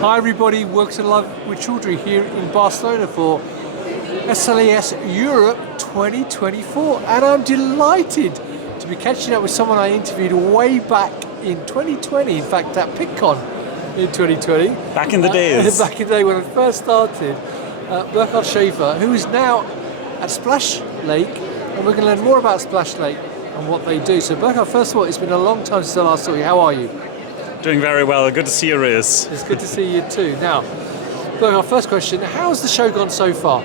Hi everybody, Works in Love with Children here in Barcelona for SLAS Europe 2024, and I'm delighted to be catching up with someone I interviewed way back in 2020, in fact at Pittcon in 2020. Back in the days. Back in the day when I first started. Burkhard Schaefer, who is now at Splashlake, and we're going to learn more about Splashlake and what they do. So Burkhard, first of all, it's been a long time since I last saw you. How are you? Doing very well. Good to see you, Riz. It's good to see you too. Now, Burkhard, first question, how's the show gone so far?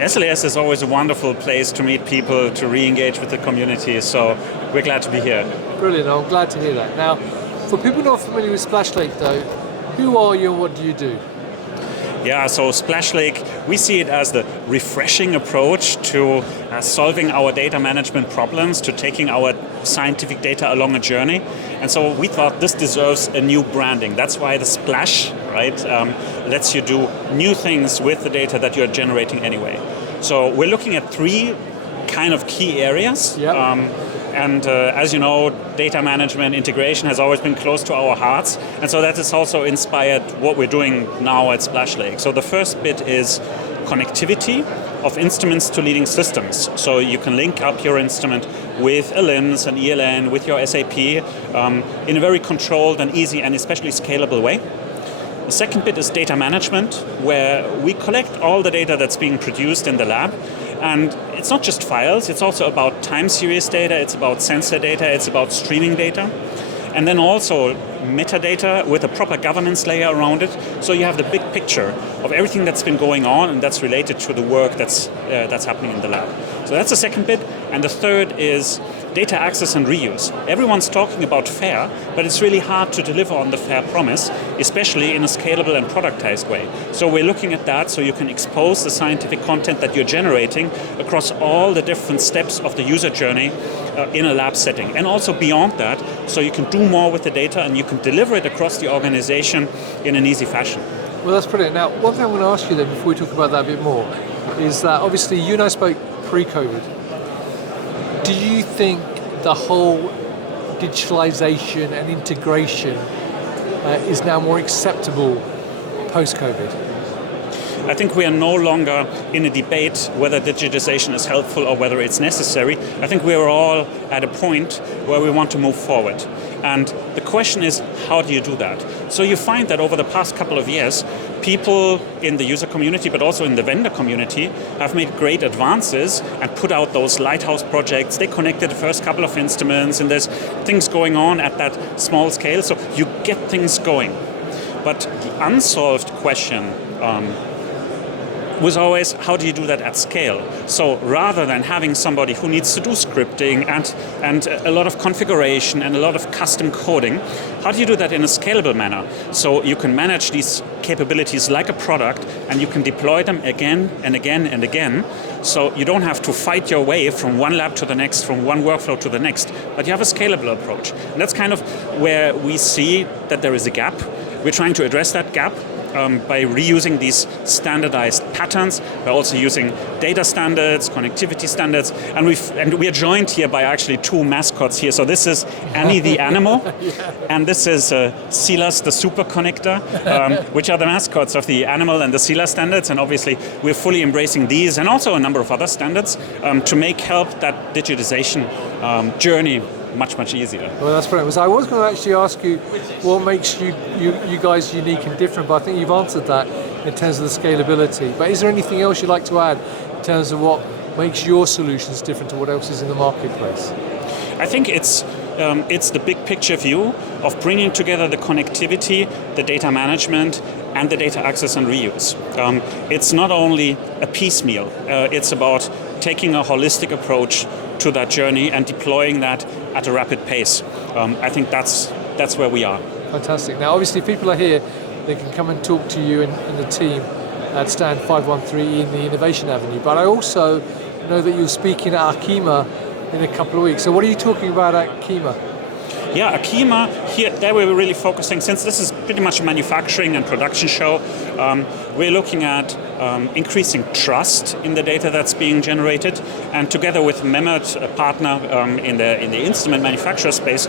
SLAS is always a wonderful place to meet people, to re-engage with the community, so we're glad to be here. Brilliant, I'm glad to hear that. Now, for people not familiar with Splashlake though, who are you and what do you do? Yeah, so Splashlake, we see it as the refreshing approach to solving our data management problems, to taking our scientific data along a journey. And so we thought this deserves a new branding. That's why the Splash, right, lets you do new things with the data that you're generating anyway. So we're looking at three kind of key areas. Yep. As you know, data management integration has always been close to our hearts, and so that has also inspired what we're doing now at Splashlake. So the first bit is connectivity of instruments to leading systems. So you can link up your instrument with a LIMS, an ELN, with your SAP in a very controlled and easy and especially scalable way. The second bit is data management, where we collect all the data that's being produced in the lab. And it's not just files, it's also about time series data, it's about sensor data, it's about streaming data. And then also metadata with a proper governance layer around it. So you have the big picture of everything that's been going on and that's related to the work that's happening in the lab. So that's the second bit. And the third is data access and reuse. Everyone's talking about FAIR, but it's really hard to deliver on the FAIR promise, especially in a scalable and productized way. So we're looking at that so you can expose the scientific content that you're generating across all the different steps of the user journey in a lab setting. And also beyond that, so you can do more with the data and you can deliver it across the organization in an easy fashion. Well, that's brilliant. Now, one thing I'm going to ask you then, before we talk about that a bit more, is that obviously you and I spoke pre-COVID. Do you think the whole digitalisation and integration is now more acceptable post-COVID? I think we are no longer in a debate whether digitization is helpful or whether it's necessary. I think we are all at a point where we want to move forward. And the question is, how do you do that? So you find that over the past couple of years, people in the user community, but also in the vendor community, have made great advances and put out those lighthouse projects. They connected the first couple of instruments, and there's things going on at that small scale. So you get things going. But the unsolved question was always, how do you do that at scale? So rather than having somebody who needs to do scripting and a lot of configuration and a lot of custom coding, how do you do that in a scalable manner? So you can manage these capabilities like a product and you can deploy them again and again and again. So you don't have to fight your way from one lab to the next, from one workflow to the next, but you have a scalable approach. And that's kind of where we see that there is a gap. We're trying to address that gap by reusing these standardized patterns. We're also using data standards, connectivity standards, and we are joined here by actually two mascots here. So this is Annie the animal, and this is Silas the super connector, which are the mascots of the animal and the Silas standards. And obviously we're fully embracing these and also a number of other standards to help that digitization journey much easier. Well, that's brilliant. So I was going to actually ask you what makes you guys unique and different, but I think you've answered that in terms of the scalability. But is there anything else you'd like to add in terms of what makes your solutions different to what else is in the marketplace? I think it's the big picture view of bringing together the connectivity, the data management, and the data access and reuse. It's not only a piecemeal, it's about taking a holistic approach to that journey and deploying that at a rapid pace. I think that's where we are. Fantastic. Now, obviously, if people are here, they can come and talk to you and the team at stand 513 in the Innovation Avenue. But I also know that you're speaking at ACHEMA in a couple of weeks. So what are you talking about at ACHEMA? Yeah, ACHEMA, there we were really focusing, since this is pretty much a manufacturing and production show. We're looking at increasing trust in the data that's being generated, and together with Maier, a partner in the instrument manufacturer space,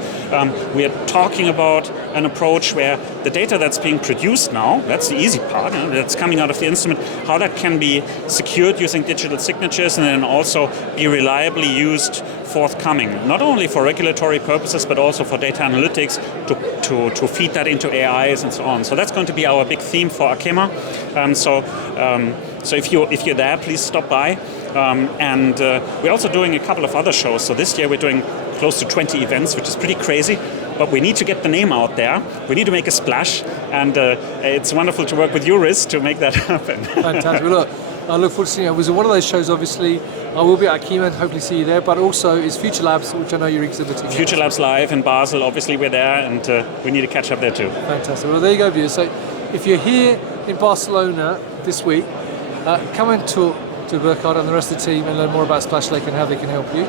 we are talking about an approach where the data that's being produced now, that's the easy part, that's coming out of the instrument, how that can be secured using digital signatures and then also be reliably used forthcoming, not only for regulatory purposes but also for data analytics to feed that into AIs and so on. So that's going to be our big theme for ACHEMA. So if you're there, please stop by. And we're also doing a couple of other shows. So this year we're doing close to 20 events, which is pretty crazy. But we need to get the name out there. We need to make a splash. And it's wonderful to work with Juris to make that happen. Fantastic. Well, look, I look forward to seeing it. It was one of those shows, obviously. I will be at ACHEMA and hopefully see you there. But also it's Future Labs, which I know you're exhibiting. Future Labs Live in Basel. Obviously we're there, and we need to catch up there too. Fantastic. Well, there you go, viewers. So if you're here in Barcelona this week, come and talk to Burkhard and the rest of the team and learn more about Splashlake and how they can help you.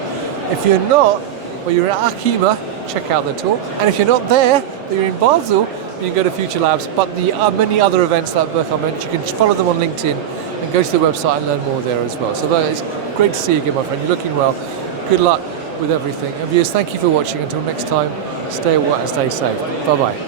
If you're not, or you're at ACHEMA, check out their talk. And if you're not there, but you're in Basel, you can go to Future Labs. But the many other events that Burkhard mentioned, you can follow them on LinkedIn and go to the website and learn more there as well. So it's great to see you again, my friend. You're looking well. Good luck with everything. And viewers, thank you for watching. Until next time, stay well and stay safe. Bye-bye.